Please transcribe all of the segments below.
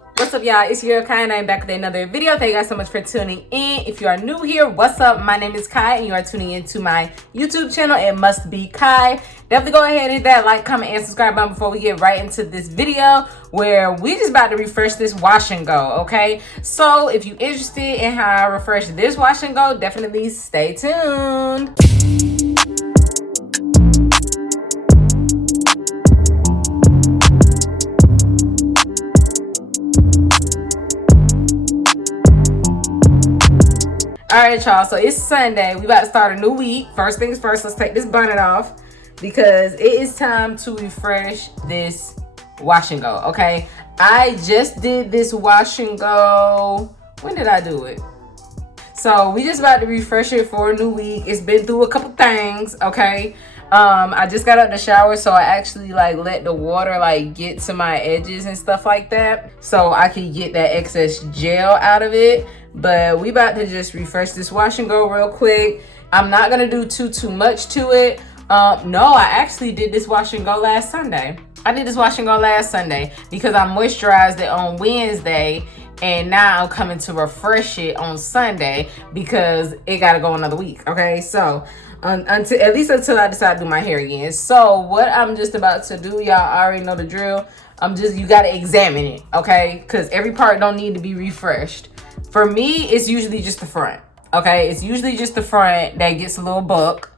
What's up, y'all? It's your Kai and I'm back with another video. Thank you guys so much for tuning in. If you are new here, what's up? My name is Kai and you are tuning into my YouTube channel. It must be Kai. Definitely go ahead and hit that like, comment, and subscribe button before we get right into this video where we just about to refresh this wash and go, okay? So if you're interested in how I refresh this wash and go, definitely stay tuned. All right, y'all, so it's Sunday. We about to start a new week. First things first, let's take this bonnet off because it is time to refresh this wash and go, okay? I just did this wash and go. When did I do it? So we just about to refresh it for a new week. It's been through a couple things, okay? I just got out of the shower, so I actually let the water get to my edges and stuff like that, so I can get that excess gel out of it. But we about to just refresh this wash and go real quick. I'm not gonna do too much to it. No, I actually did this wash and go last Sunday. I did this wash and go last Sunday because I moisturized it on Wednesday, and now I'm coming to refresh it on Sunday because it gotta go another week. Okay, so until I decide to do my hair again. So what I'm just about to do, y'all already know the drill. You gotta examine it, okay? Because every part don't need to be refreshed. For me, it's usually just the front, okay? It's usually just the front that gets a little buck,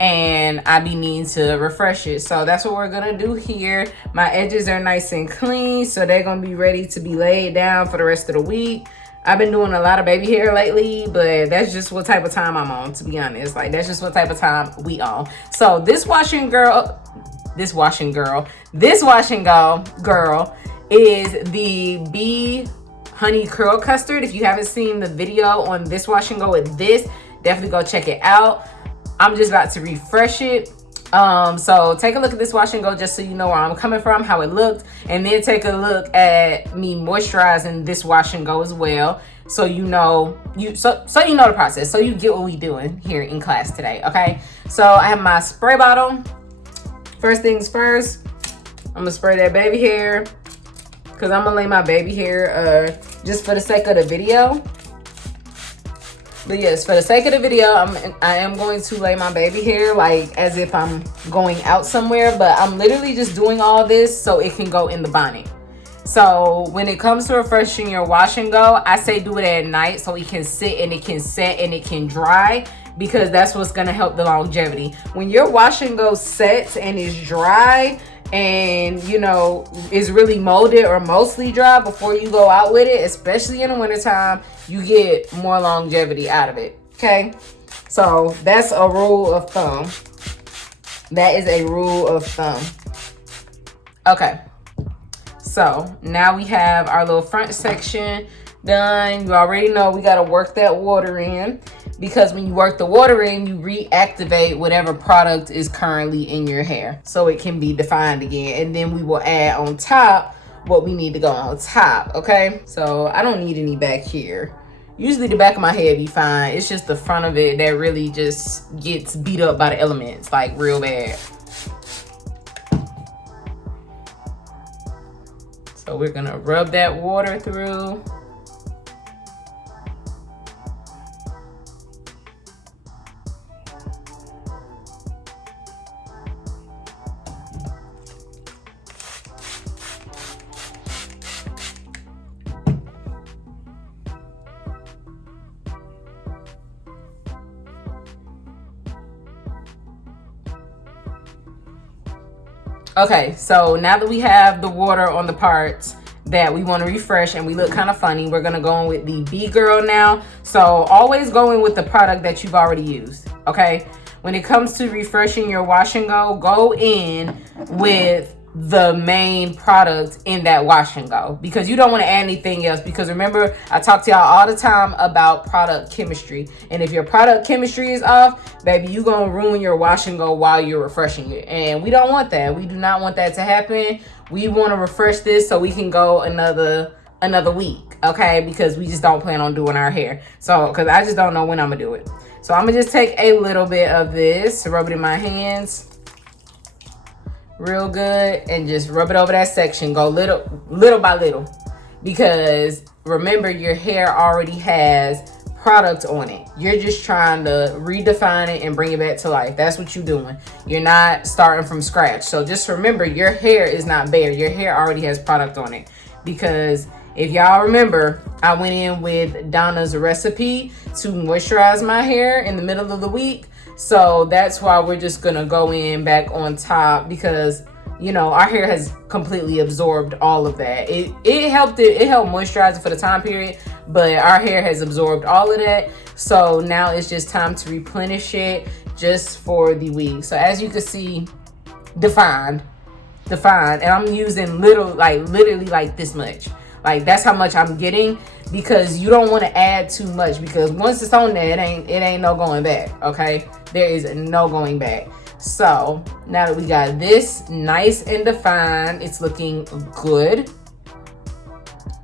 and I be needing to refresh it. So that's what we're gonna do here. My edges are nice and clean, so they're gonna be ready to be laid down for the rest of the week. I've been doing a lot of baby hair lately, but that's just what type of time I'm on, to be honest. That's just what type of time we on. So this wash and go girl is the Bee Honey Curl Custard. If you haven't seen the video on this wash and go with this, definitely go check it out. I'm just about to refresh it. So take a look at this wash and go just so you know where I'm coming from, how it looked, and then take a look at me moisturizing this wash and go as well, so you know the process, so you get what we doing here in class today. Okay, so I have my spray bottle. First things first, I'm gonna spray that baby hair because I'm gonna lay my baby hair just for the sake of the video. But yes, for the sake of the video, I am going to lay my baby hair as if I'm going out somewhere, but I'm literally just doing all this so it can go in the bonnet. So when it comes to refreshing your wash and go, I say do it at night so it can sit and it can set and it can dry, because that's what's gonna help the longevity. When your wash and go sets and is dry and is really molded or mostly dry before you go out with it, especially in the wintertime, you get more longevity out of it. Okay, so that's a rule of thumb. That is a rule of thumb. Okay, so now we have our little front section done. You already know we got to work that water in, because when you work the water in, you reactivate whatever product is currently in your hair so it can be defined again, and then we will add on top what we need to go on top. Okay, so I don't need any back here. Usually the back of my head be fine. It's just the front of it that really just gets beat up by the elements real bad. So we're gonna rub that water through. Okay, so now that we have the water on the parts that we want to refresh and we look kind of funny, we're gonna go in with the Bee Girl now. So always go in with the product that you've already used, okay? When it comes to refreshing your wash and go in with the main product in that wash and go, because you don't want to add anything else. Because remember, I talk to y'all all the time about product chemistry, and if your product chemistry is off, baby, you gonna ruin your wash and go while you're refreshing it, and we don't want that. We do not want that to happen. We want to refresh this so we can go another week, okay? Because we just don't plan on doing our hair, so because I just don't know when I'm gonna do it. So I'm gonna just take a little bit of this, rub it in my hands real good, and just rub it over that section. Go little by little. because remember, your hair already has product on it. You're just trying to redefine it and bring it back to life. That's what you're doing. You're not starting from scratch. So just remember, your hair is not bare. Your hair already has product on it. Because if y'all remember, I went in with Donna's recipe to moisturize my hair in the middle of the week. So that's why we're just gonna go in back on top, because you know, our hair has completely absorbed all of that. It helped moisturize it for the time period, but our hair has absorbed all of that. So now it's just time to replenish it just for the week. So as you can see, defined, and I'm using literally like this much. Like that's how much I'm getting, because you don't want to add too much, because once it's on there, it ain't no going back. Okay, there is no going back. So now that we got this nice and defined, it's looking good.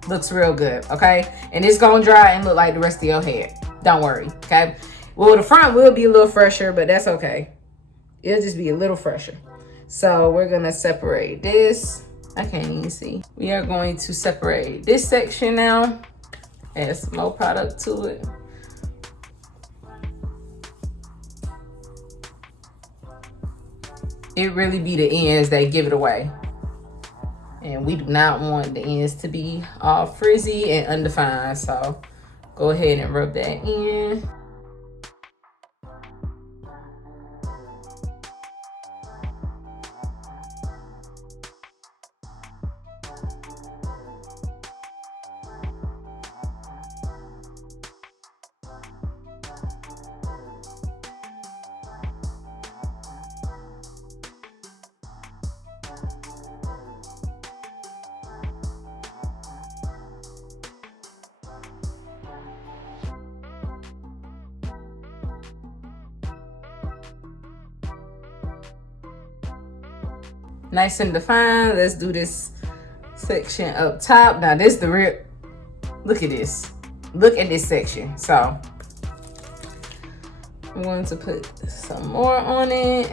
Looks real good, okay? And it's gonna dry and look like the rest of your hair. Don't worry, okay? Well, the front will be a little fresher, but that's okay. It'll just be a little fresher. So we're gonna separate this. I can't even see. We are going to separate this section now. Add some more product to it. It really be the ends that give it away. And we do not want the ends to be all frizzy and undefined. So go ahead and rub that in. Nice and defined. Let's do this section up top. Now this the real, look at this. Look at this section. So I'm going to put some more on it.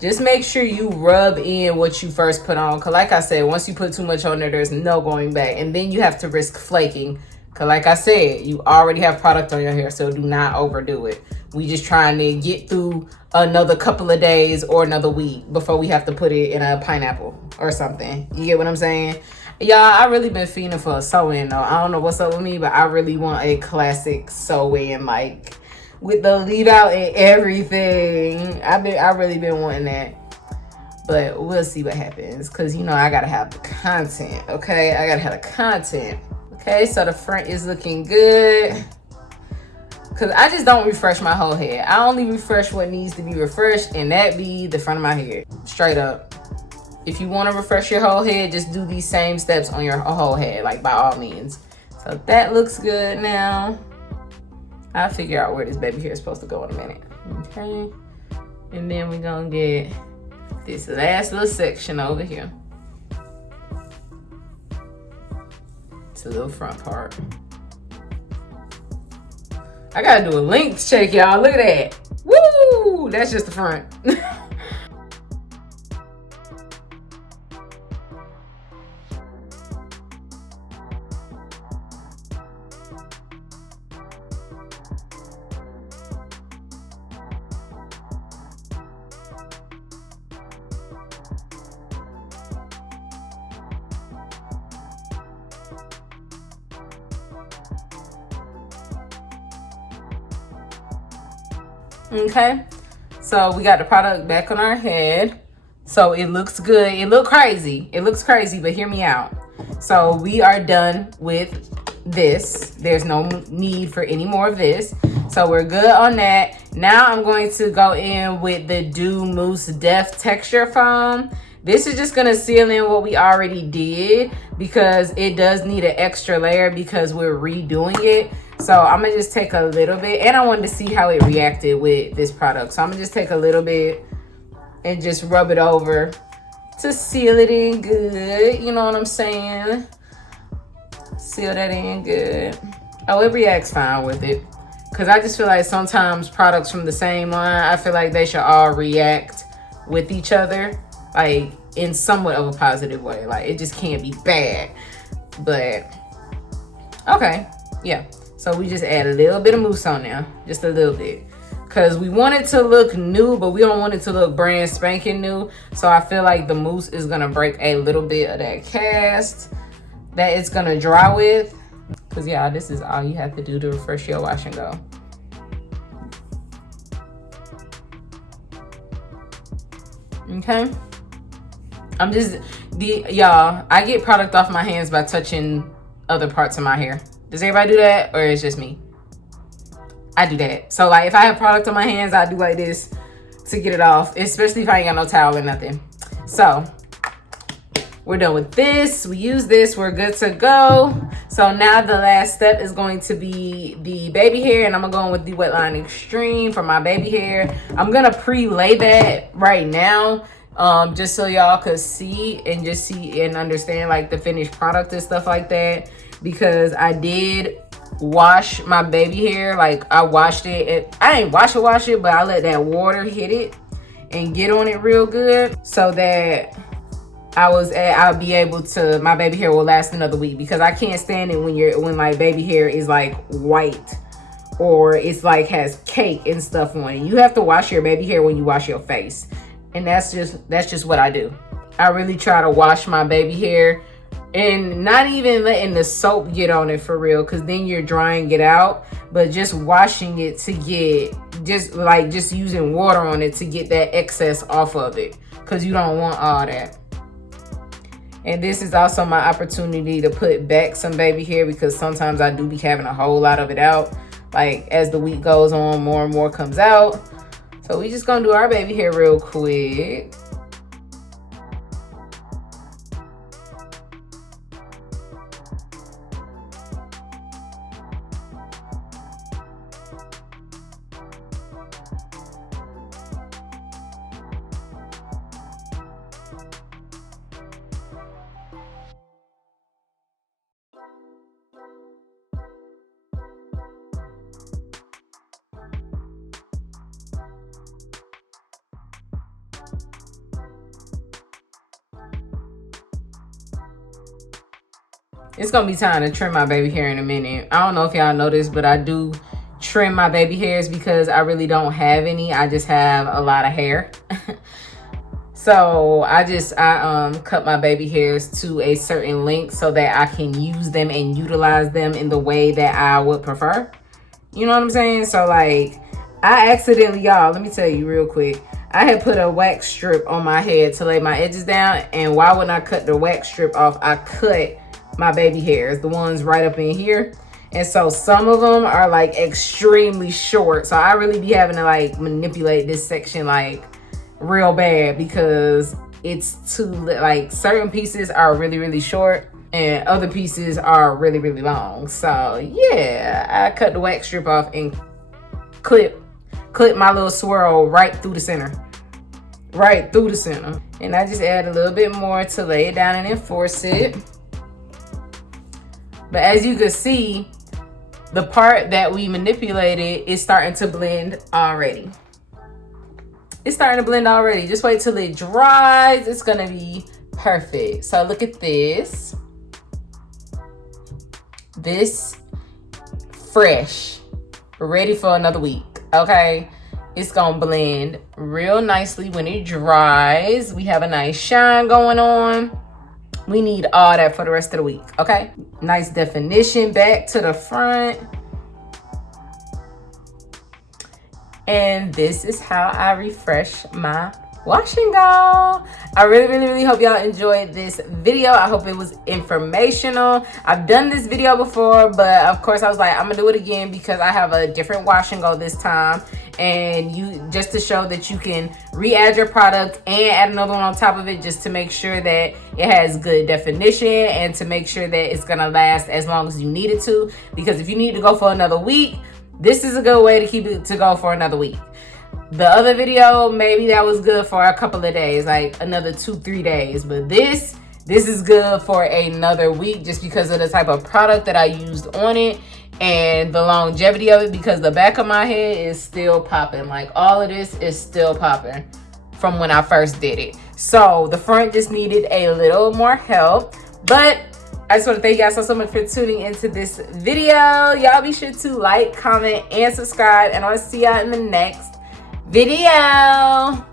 Just make sure you rub in what you first put on. Cause like I said, once you put too much on there, there's no going back. And then you have to risk flaking. Cause like I said, you already have product on your hair, so do not overdo it. We just trying to get through another couple of days or another week before we have to put it in a pineapple or something. You get what I'm saying? Y'all, I really been feeling for a sew-in though. I don't know what's up with me, but I really want a classic sew-in, like with the leave out and everything. I really been wanting that. But we'll see what happens. Cause you know I gotta have the content. Okay, I gotta have the content. Okay, so the front is looking good. Cause I just don't refresh my whole head. I only refresh what needs to be refreshed, and that be the front of my head. Straight up. If you want to refresh your whole head, just do these same steps on your whole head, like by all means. So that looks good now. I'll figure out where this baby hair is supposed to go in a minute. Okay. And then we're gonna get this last little section over here. It's a little front part. I gotta do a length check, y'all. Look at that. Woo! That's just the front. Okay, so we got the product back on our head. So it looks good. It looks crazy. It looks crazy, but hear me out. So we are done with this. There's no need for any more of this. So we're good on that. Now I'm going to go in with the DOUX Mousse Def Texture Foam. This is just gonna seal in what we already did, because it does need an extra layer because we're redoing it. So I'm gonna just take a little bit, and I wanted to see how it reacted with this product. So I'm gonna just take a little bit and just rub it over to seal it in good. You know what I'm saying? Seal that in good. Oh, it reacts fine with it. Cause I just feel like sometimes products from the same line, I feel like they should all react with each other. Like in somewhat of a positive way. Like, it just can't be bad. But okay, yeah. So we just add a little bit of mousse on there, just a little bit, because we want it to look new, but we don't want it to look brand spanking new. So I feel like the mousse is gonna break a little bit of that cast that it's gonna dry with. Because yeah, this is all you have to do to refresh your wash and go. Okay, I'm just y'all, I get product off my hands by touching other parts of my hair. Does everybody do that, or it's just me? I do that. So like, if I have product on my hands, I do like this to get it off, especially if I ain't got no towel or nothing. So we're done with this. We use this, we're good to go. So now the last step is going to be the baby hair, and I'm gonna go in with the Wetline Extreme for my baby hair. I'm gonna pre-lay that right now, just so y'all could see and just see and understand like the finished product and stuff like that, because I did wash my baby hair. Like, I washed it. I didn't wash it, but I let that water hit it and get on it real good, so that I'll be able to, my baby hair will last another week, because I can't stand it when my baby hair is like white, or it's like has cake and stuff on it. You have to wash your baby hair when you wash your face, and that's just what I do. I really try to wash my baby hair and not even letting the soap get on it for real, because then you're drying it out, but just washing it to get, just using water on it to get that excess off of it, because you don't want all that. And this is also my opportunity to put back some baby hair, because sometimes I do be having a whole lot of it out. Like, as the week goes on, more and more comes out. So we just gonna do our baby hair real quick. It's gonna be time to trim my baby hair in a minute. I don't know if y'all noticed, but I do trim my baby hairs because I really don't have any. I just have a lot of hair. So I cut my baby hairs to a certain length so that I can use them and utilize them in the way that I would prefer. You know what I'm saying? So like, I accidentally, y'all, let me tell you real quick. I had put a wax strip on my head to lay my edges down, and why wouldn't I cut the wax strip off? I cut my baby hairs, the ones right up in here. And so some of them are like extremely short. So I really be having to like manipulate this section like real bad, because it's too, like, certain pieces are really, really short and other pieces are really, really long. So yeah, I cut the wax strip off and clip my little swirl right through the center. Right through the center. And I just add a little bit more to lay it down and enforce it. But as you can see, the part that we manipulated is starting to blend already. It's starting to blend already. Just wait till it dries. It's gonna be perfect. So look at this. This fresh, ready for another week, okay? It's gonna blend real nicely when it dries. We have a nice shine going on. We need all that for the rest of the week, okay? Nice definition back to the front. And this is how I refresh my wash and go. I really hope y'all enjoyed this video. I hope it was informational. I've done this video before, but of course I was like, I'm gonna do it again because I have a different wash and go this time. And you, just to show that you can re-add your product and add another one on top of it, just to make sure that it has good definition and to make sure that it's gonna last as long as you need it to. Because if you need to go for another week, this is a good way to keep it to go for another week. The other video, maybe that was good for a couple of days, like another 2-3 days. But this is good for another week, just because of the type of product that I used on it and the longevity of it, because the back of my head is still popping. Like, all of this is still popping from when I first did it. So the front just needed a little more help. But I just want to thank you guys so much for tuning into this video. Y'all be sure to like, comment, and subscribe. And I'll see y'all in the next video.